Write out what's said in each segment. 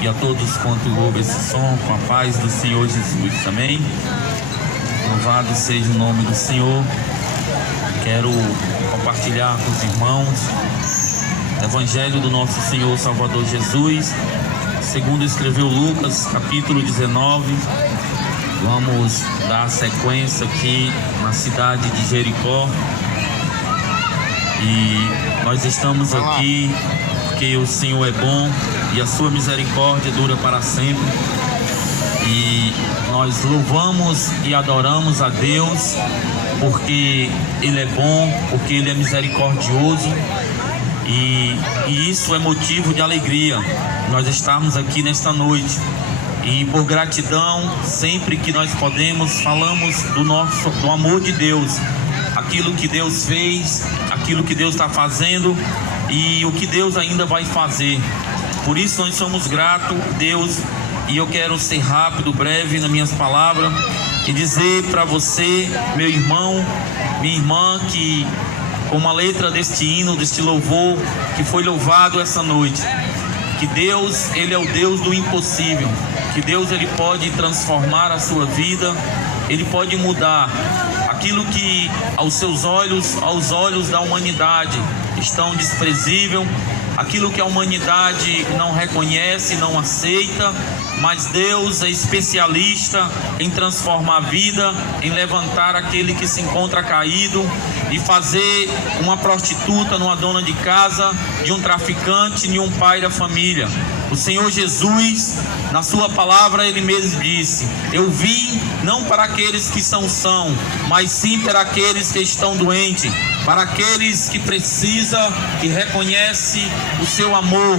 e a todos quanto ouvem esse som, com a paz do Senhor Jesus, amém? Louvado seja o nome do Senhor. Quero compartilhar com os irmãos o Evangelho do nosso Senhor Salvador Jesus, segundo escreveu Lucas, capítulo 19. Vamos dar sequência aqui na cidade de Jericó. E nós estamos aqui porque o Senhor é bom e a sua misericórdia dura para sempre. E nós louvamos e adoramos a Deus porque Ele é bom, porque Ele é misericordioso. E isso é motivo de alegria nós estarmos aqui nesta noite. E por gratidão, sempre que nós podemos, falamos do amor de Deus, aquilo que Deus fez, aquilo que Deus está fazendo e o que Deus ainda vai fazer. Por isso nós somos gratos a Deus. E eu quero ser rápido, breve nas minhas palavras e dizer para você, meu irmão, minha irmã, que como a letra deste hino, deste louvor que foi louvado essa noite, que Deus, Ele é o Deus do impossível, que Deus, Ele pode transformar a sua vida, Ele pode mudar aquilo que aos seus olhos, aos olhos da humanidade estão desprezível, aquilo que a humanidade não reconhece, não aceita, mas Deus é especialista em transformar a vida, em levantar aquele que se encontra caído e fazer uma prostituta numa dona de casa, de um traficante, de um pai da família. O Senhor Jesus, na sua palavra, Ele mesmo disse: eu vim não para aqueles que são sãos, mas sim para aqueles que estão doentes, para aqueles que precisam, que reconhecem o seu amor,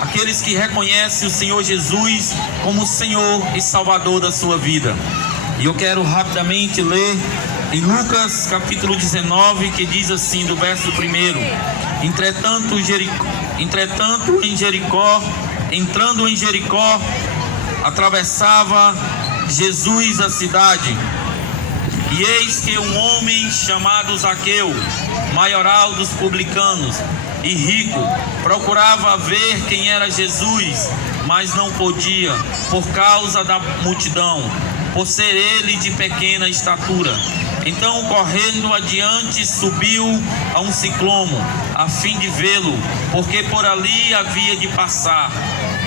aqueles que reconhecem o Senhor Jesus como Senhor e Salvador da sua vida. E eu quero rapidamente ler em Lucas capítulo 19, que diz assim, do verso 1: entrando em Jericó, atravessava Jesus a cidade. E eis que um homem chamado Zaqueu, maioral dos publicanos e rico, procurava ver quem era Jesus, mas não podia, por causa da multidão, por ser ele de pequena estatura. Então, correndo adiante, subiu a um siclomo, a fim de vê-lo, porque por ali havia de passar.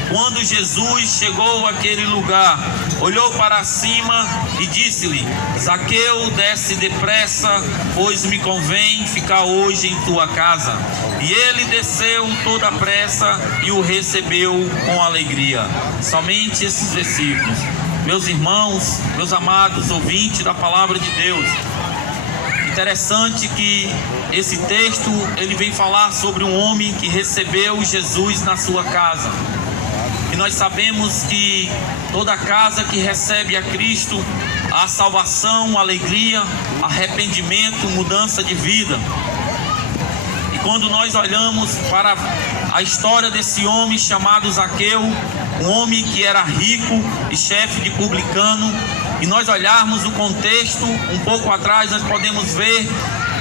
Quando Jesus chegou àquele lugar, olhou para cima e disse-lhe: Zaqueu, desce depressa, pois me convém ficar hoje em tua casa. E ele desceu toda a pressa e o recebeu com alegria. Somente esses versículos. Meus irmãos, meus amados ouvintes da palavra de Deus, interessante que esse texto ele vem falar sobre um homem que recebeu Jesus na sua casa. E nós sabemos que toda casa que recebe a Cristo, há salvação, alegria, arrependimento, mudança de vida. E quando nós olhamos para a história desse homem chamado Zaqueu, um homem que era rico e chefe de publicano, e nós olharmos o contexto um pouco atrás, nós podemos ver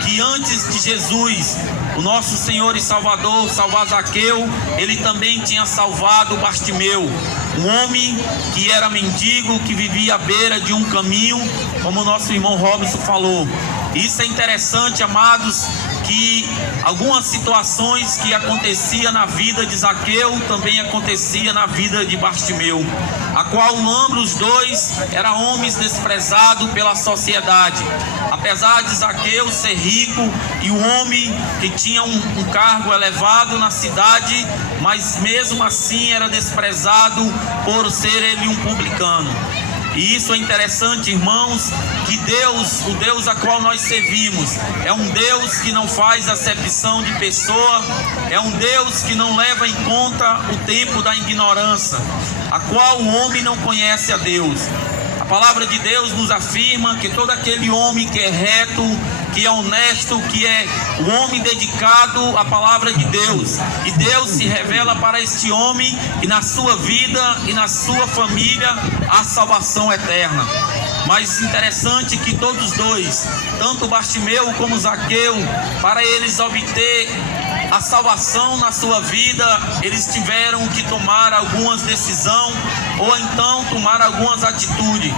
que antes de Jesus, o nosso Senhor e Salvador, salvar Zaqueu, Ele também tinha salvado Bartimeu, um homem que era mendigo, que vivia à beira de um caminho, como o nosso irmão Robson falou. Isso é interessante, amados, que algumas situações que acontecia na vida de Zaqueu também acontecia na vida de Bartimeu, a qual ambos os dois eram homens desprezados pela sociedade. Apesar de Zaqueu ser rico e um homem que tinha um cargo elevado na cidade, mas mesmo assim era desprezado por ser ele um publicano. E isso é interessante, irmãos, que Deus, o Deus a qual nós servimos, é um Deus que não faz acepção de pessoa, é um Deus que não leva em conta o tempo da ignorância, a qual o homem não conhece a Deus. A palavra de Deus nos afirma que todo aquele homem que é reto, que é honesto, que é o homem dedicado à palavra de Deus, e Deus se revela para este homem, e na sua vida e na sua família há salvação eterna. Mas interessante que todos dois, tanto Bartimeu como Zaqueu, para eles obter a salvação na sua vida, eles tiveram que tomar algumas decisões ou então tomar algumas atitudes.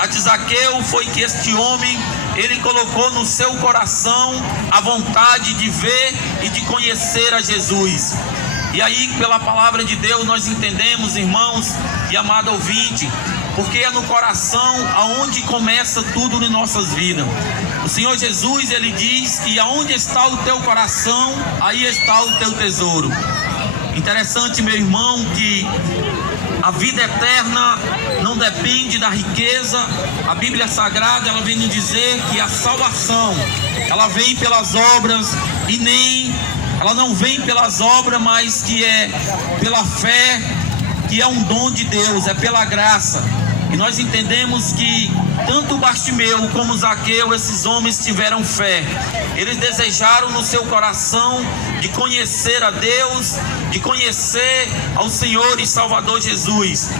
A de Zaqueu foi que este homem, ele colocou no seu coração a vontade de ver e de conhecer a Jesus. E aí, pela palavra de Deus, nós entendemos, irmãos e amado ouvinte, porque é no coração aonde começa tudo em nossas vidas. O Senhor Jesus, ele diz que aonde está o teu coração, aí está o teu tesouro. Interessante, meu irmão, que a vida eterna não depende da riqueza. A Bíblia Sagrada, ela vem nos dizer que a salvação, ela vem pelas obras e ela não vem pelas obras, mas que é pela fé, que é um dom de Deus, é pela graça. E nós entendemos que tanto Bartimeu como Zaqueu, esses homens tiveram fé. Eles desejaram no seu coração de conhecer a Deus, de conhecer ao Senhor e Salvador Jesus.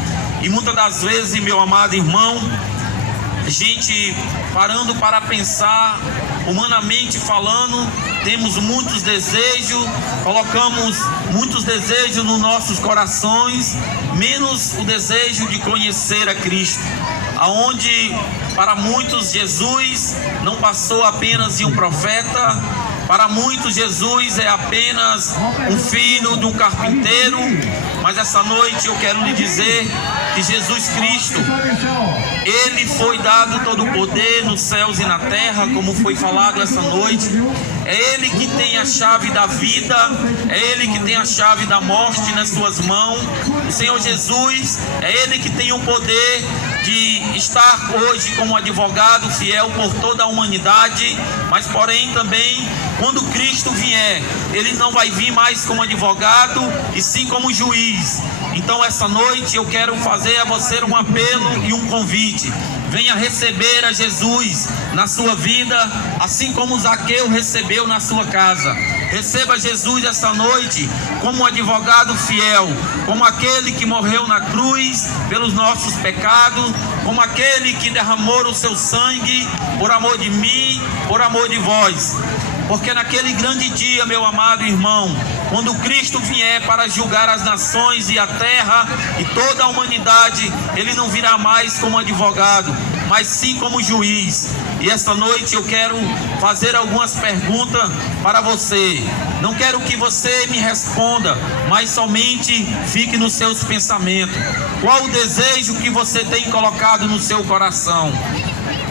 E muitas das vezes, meu amado irmão, a gente parando para pensar, humanamente falando, temos muitos desejos, colocamos muitos desejos nos nossos corações, menos o desejo de conhecer a Cristo. Aonde para muitos Jesus não passou apenas de um profeta, para muitos Jesus é apenas um filho de um carpinteiro, mas essa noite eu quero lhe dizer que Jesus Cristo, ele foi dado todo o poder nos céus e na terra, como foi falado essa noite. É ele que tem a chave da vida, é ele que tem a chave da morte nas suas mãos. O Senhor Jesus, é ele que tem o poder de estar hoje como advogado fiel por toda a humanidade, mas porém também quando Cristo vier, ele não vai vir mais como advogado e sim como juiz. Então essa noite eu quero fazer a você um apelo e um convite. Venha receber a Jesus na sua vida, assim como Zaqueu recebeu na sua casa. Receba Jesus essa noite como um advogado fiel, como aquele que morreu na cruz pelos nossos pecados, como aquele que derramou o seu sangue por amor de mim, por amor de vós. Porque naquele grande dia, meu amado irmão, quando Cristo vier para julgar as nações e a terra e toda a humanidade, ele não virá mais como advogado, mas sim como juiz. E esta noite eu quero fazer algumas perguntas para você. Não quero que você me responda, mas somente fique nos seus pensamentos. Qual o desejo que você tem colocado no seu coração?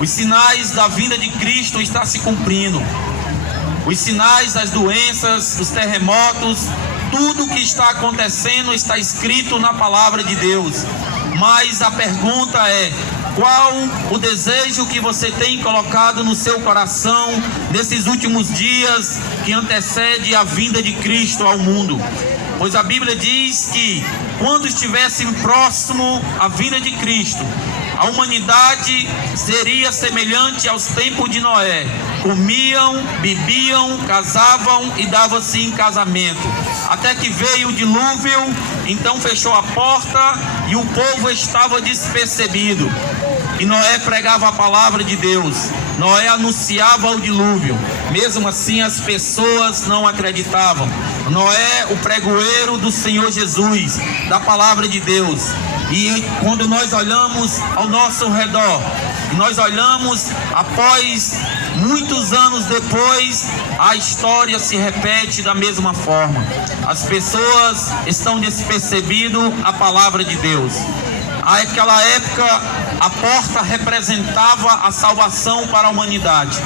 Os sinais da vinda de Cristo estão se cumprindo. Os sinais das doenças, os terremotos, tudo o que está acontecendo está escrito na palavra de Deus. Mas a pergunta é: qual o desejo que você tem colocado no seu coração nesses últimos dias que antecede a vinda de Cristo ao mundo? Pois a Bíblia diz que quando estivesse próximo à vinda de Cristo, a humanidade seria semelhante aos tempos de Noé. Comiam, bebiam, casavam e davam-se em casamento. Até que veio o dilúvio, então fechou a porta e o povo estava despercebido. E Noé pregava a palavra de Deus. Noé anunciava o dilúvio. Mesmo assim as pessoas não acreditavam. Noé, o pregoeiro do Senhor Jesus, da palavra de Deus. E quando nós olhamos ao nosso redor, nós olhamos após muitos anos depois, a história se repete da mesma forma. As pessoas estão despercebendo a palavra de Deus. Naquela época, a porta representava a salvação para a humanidade,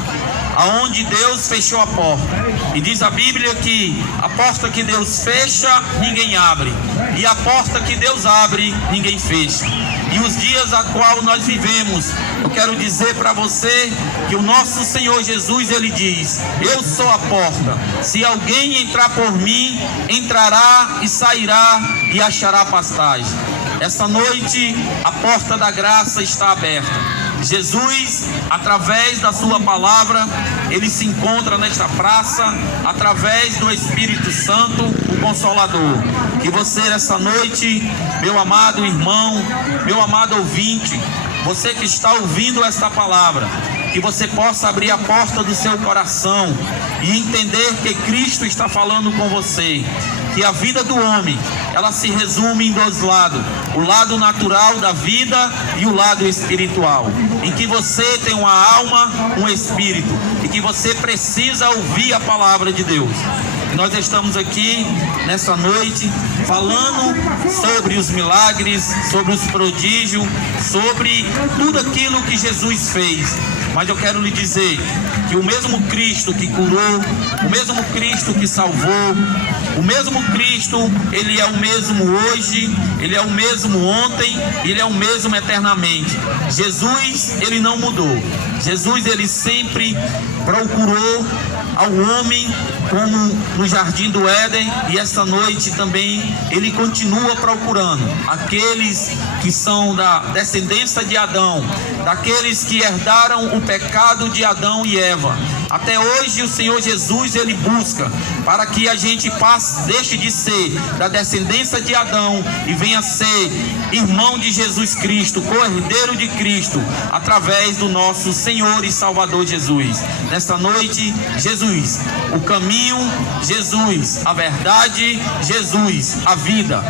aonde Deus fechou a porta. E diz a Bíblia que a porta que Deus fecha, ninguém abre, e a porta que Deus abre, ninguém fecha. E os dias a qual nós vivemos, eu quero dizer para você que o nosso Senhor Jesus, ele diz: eu sou a porta, se alguém entrar por mim, entrará e sairá e achará pastagem. Essa noite a porta da graça está aberta. Jesus, através da sua palavra, ele se encontra nesta praça, através do Espírito Santo, o Consolador. Que você essa noite, meu amado irmão, meu amado ouvinte, você que está ouvindo esta palavra, que você possa abrir a porta do seu coração e entender que Cristo está falando com você, que a vida do homem, ela se resume em dois lados: o lado natural da vida e o lado espiritual, em que você tem uma alma, um espírito, e que você precisa ouvir a palavra de Deus. E nós estamos aqui nessa noite falando sobre os milagres, sobre os prodígios, sobre tudo aquilo que Jesus fez. Mas eu quero lhe dizer que o mesmo Cristo que curou, o mesmo Cristo que salvou, o mesmo Cristo, Ele é o mesmo hoje, Ele é o mesmo ontem, Ele é o mesmo eternamente. Jesus, Ele não mudou. Jesus, Ele sempre procurou ao homem, como no jardim do Éden, e esta noite também Ele continua procurando aqueles que são da descendência de Adão, daqueles que herdaram o pecado de Adão e Eva. Até hoje o Senhor Jesus, Ele busca para que a gente deixe de ser da descendência de Adão e venha ser irmão de Jesus Cristo, co-herdeiro de Cristo, através do nosso Senhor e Salvador Jesus. Nesta noite, Jesus, o caminho, Jesus, a verdade, Jesus, a vida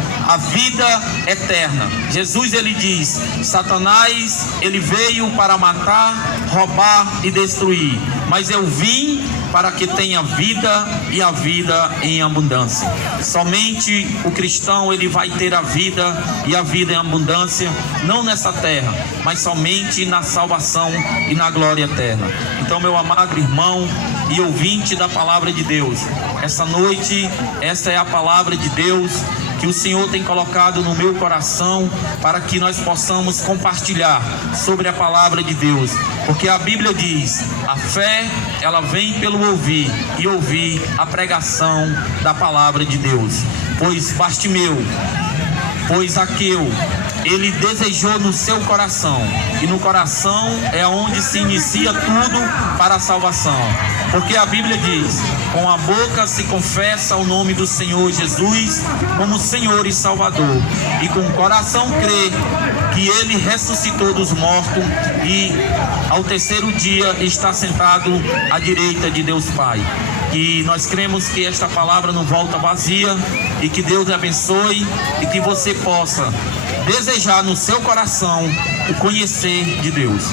eterna. Jesus, Ele diz: Satanás, ele veio para matar, roubar e destruir, mas eu vim para que tenha vida e a vida em abundância. Somente o cristão, ele vai ter a vida e a vida em abundância, não nessa terra, mas somente na salvação e na glória eterna. Então, meu amado irmão e ouvinte da palavra de Deus, essa noite, essa é a palavra de Deus que o Senhor tem colocado no meu coração para que nós possamos compartilhar sobre a palavra de Deus, porque a Bíblia diz: a fé, ela vem pelo ouvir, e ouvir a pregação da palavra de Deus. Pois Zaqueu, ele desejou no seu coração, e no coração é onde se inicia tudo para a salvação, porque a Bíblia diz: com a boca se confessa o nome do Senhor Jesus como Senhor e Salvador, e com o coração crê que Ele ressuscitou dos mortos e ao terceiro dia está sentado à direita de Deus Pai. E nós cremos que esta palavra não volta vazia, e que Deus abençoe, e que você possa desejar no seu coração o conhecer de Deus.